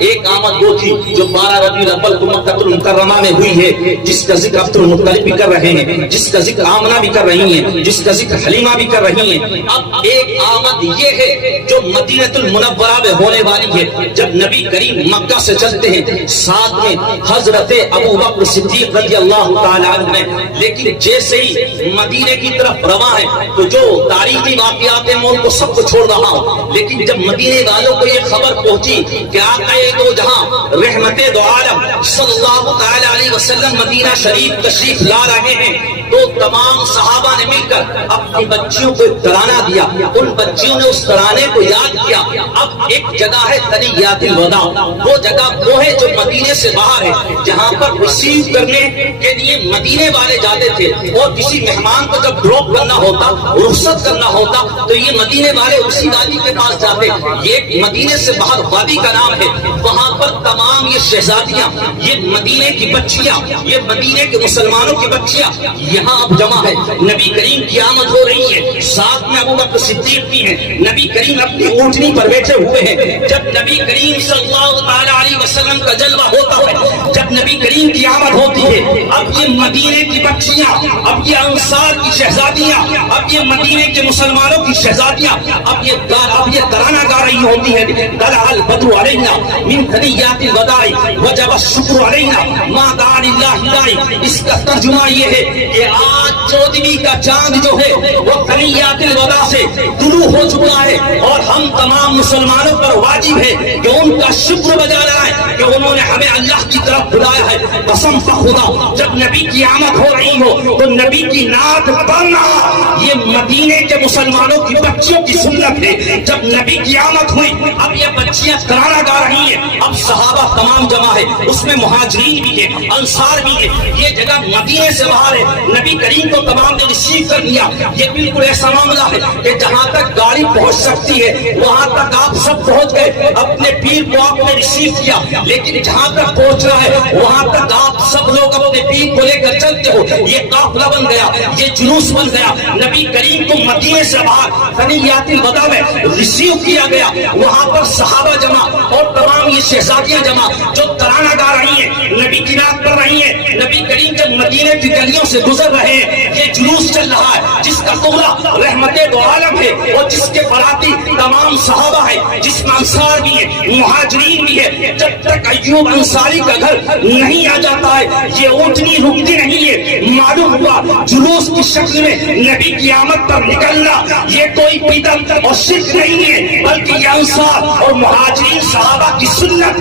ایک آمد وہ تھی جو 12 ربیع الاول کو مکہ المکرمہ میں ہوئی ہے، جس کا ذکر عبد المطلب بھی کر رہے ہیں، جس کا ذکر آمنہ بھی کر رہی ہیں، جس کا ذکر حلیمہ بھی کر رہی ہیں۔ اب ایک آمد یہ ہے جو مدینہ المنورہ میں ہونے والی ہے، جب نبی کریم مکہ سے چلتے ہیں، ساتھ میں حضرت ابو بکر صدیق رضی اللہ تعالی عنہ ہیں۔ لیکن جیسے ہی مدینے کی طرف رواں ہے تو جو تاریخی واقعات ہیں میں ان کو سب کو چھوڑ رہا ہوں، لیکن جب مدینے والوں کو یہ خبر پہنچی کہ آقا دو جہاں رحمت دو عالم صلی اللہ تعالی علیہ وسلم مدینہ شریف تشریف لا رہے ہیں، تو تمام صحابہ نے مل کر اپنی بچیوں کو ایک ترانہ دیا، ان بچیوں نے اس ترانے کو یاد کیا۔ اب ایک جگہ ہے ثنیات الوداع، وہ جگہ وہ ہے جو مدینے سے باہر ہے، جہاں پر ریسیو کرنے کے لیے مدینے والے جاتے تھے، اور کسی مہمان کو جب ڈراپ کرنا ہوتا، رخصت کرنا ہوتا، تو یہ مدینے والے اسی وادی کے پاس جاتے۔ یہ مدینے سے باہر وادی کا نام ہے، وہاں پر تمام یہ شہزادیاں، یہ مدینے کی بچیاں، یہ مدینے کے مسلمانوں کی بچیاں یہاں اب جمع ہے۔ نبی کریم کی آمد ہو رہی ہے، ساتھ میں ابو بکر صدیق بھی ہیں، نبی کریم اپنی اونٹنی پر بیٹھے ہوئے ہیں۔ جب نبی کریم صلی اللہ تعالی علیہ وسلم کا جلوہ ہوتا ہے، جب نبی کریم کی آمد ہوتی ہے، اب یہ مدینے کی بچیاں، اب یہ انصار کی شہزادیاں، اب یہ مدینے کے مسلمانوں کی شہزادیاں اب یہ ترانہ گا رہی ہوتی ہے، طلع البدر علینا من ثنیات الوداع وجب الشکر علینا ما دعا للہ داعی۔ اس کا ترجمہ یہ ہے کہ آج 14ویں کا چاند جو ہے وہ ثنیات الوداع سے طلوع ہو چکا ہے، اور ہم تمام مسلمانوں پر واجب ہے کہ ان کا شکر بجا لائیں کہ انہوں نے ہمیں اللہ کی طرف بلایا ہے۔ قسم خدا جب نبی کی آمد ہو رہی ہو تو نبی کی نعت پڑھنا یہ مدینے کے مسلمانوں کی بچیوں کی سنت ہے۔ جب نبی کی آمد ہوئی، اب یہ بچیاں ترانہ گا رہی ہیں، اب صحابہ تمام جمع ہے، اس میں مہاجرین بھی ہے، انصار بھی ہے۔ یہ جگہ مدینے سے باہر ہے، نبی کریم کو تمام نے ریسیو کر لیا۔ یہ بالکل ایسا معاملہ ہے کہ جہاں تک گاڑی پہنچ سکتی ہے وہاں تک آپ سب پہنچ گئے، اپنے پیر کو آپ نے ریسیو کیا، لیکن جہاں تک پہنچنا ہے وہاں تک آپ سب لوگ اپنے پیر کو لے کر چلتے ہو۔ یہ قافلہ بن گیا، یہ جلوس بن گیا، نبی کریم کو مدینے سے باہر ثنیات الوداع میں ریسیو کیا گیا۔ وہاں پر صحابہ جمع اور تمام یہ شہزادیاں جمع جو ترانہ گا رہی ہیں، نبی کی نعت پڑھ رہی ہیں۔ نبی کریم جب مدینے کی گلیوں سے گزر رہے ہیں، یہ جلوس چل رہا ہے جس کا قبلہ رحمت دو عالم ہے، اور جس کے باراتی تمام صحابہ ہیں، جس میں انصار بھی ہے، مہاجرین بھی ہے۔ جب تک ایوب انصاری کا گھر نہیں آ جاتا ہے یہ اونٹنی رکتی نہیں ہے۔ معلوم ہوا جلوس کی شکل میں نبی کی آمد پر نکلنا یہ کوئی بدعت اور شرک نہیں ہے، بلکہ یہ انصار اور مہاجرین صحابہ کی سنت